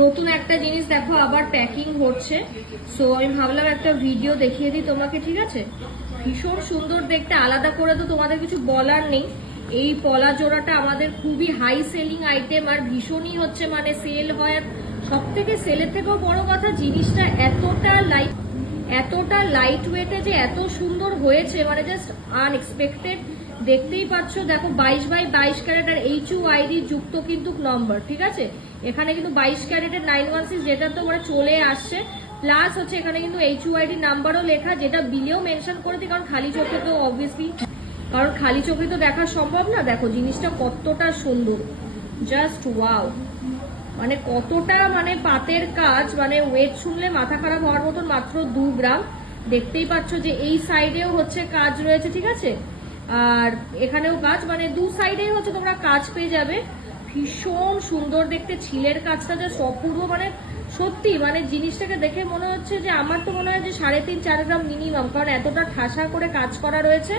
নতুন একটা জিনিস দেখো আবার প্যাকিং হচ্ছে, সো আমি ভাবলাম একটা ভিডিও দেখিয়ে দিই তোমাকে, ঠিক আছে? ভীষণ সুন্দর দেখতে, আলাদা করে তো তোমাদের কিছু বলার নেই। এই পলা জোড়াটা আমাদের খুবই হাই সেলিং আইটেম, আর ভীষণই হচ্ছে মানে সেল হয়। আর সব থেকে সেলের থেকেও বড় কথা, জিনিসটা এতটা লাইট ওয়েটে যে এত সুন্দর হয়েছে, মানে জাস্ট আনএক্সপেক্টেড। দেখতেই পাচ্ছ, দেখো 22x22 ক্যারেট আর HUID যুক্ত কিন্তু নম্বর, ঠিক আছে? এখানে কিন্তু 22 ক্যারেটের 916 যেটা তো মানে চলে আসছে, প্লাস হচ্ছে এখানে কিন্তু HUID নাম্বারও লেখা, যেটা বিলেও মেনশন করে দিই, কারণ খালি চোখে তো অবভিয়াসলি, কারণ খালি চোখে তো দেখা সম্ভব না। দেখো জিনিসটা কতটা সুন্দর, জাস্ট ওয়াও। মানে কতটা মানে পাতের কাজ, মানে ওয়েট শুনলে মাথা খারাপ হওয়ার মতন, মাত্র 2 গ্রাম। দেখতেই পাচ্ছ যে এই সাইডেও হচ্ছে কাজ রয়েছে, ঠিক আছে? আর এখানেও কাজ, মানে দু সাইডেই হচ্ছে তোমরা কাজ পেয়ে যাবে। ভীষণ সুন্দর দেখতে, ছিলের কাজটা যে অপূর্ব, মানে সত্যি মানে জিনিসটাকে দেখে মনে হচ্ছে যে, আমার তো মনে হয় যে 3.5-4 গ্রাম মিনিমাম, কারণ এতটা ঠাসা করে কাজ করা রয়েছে।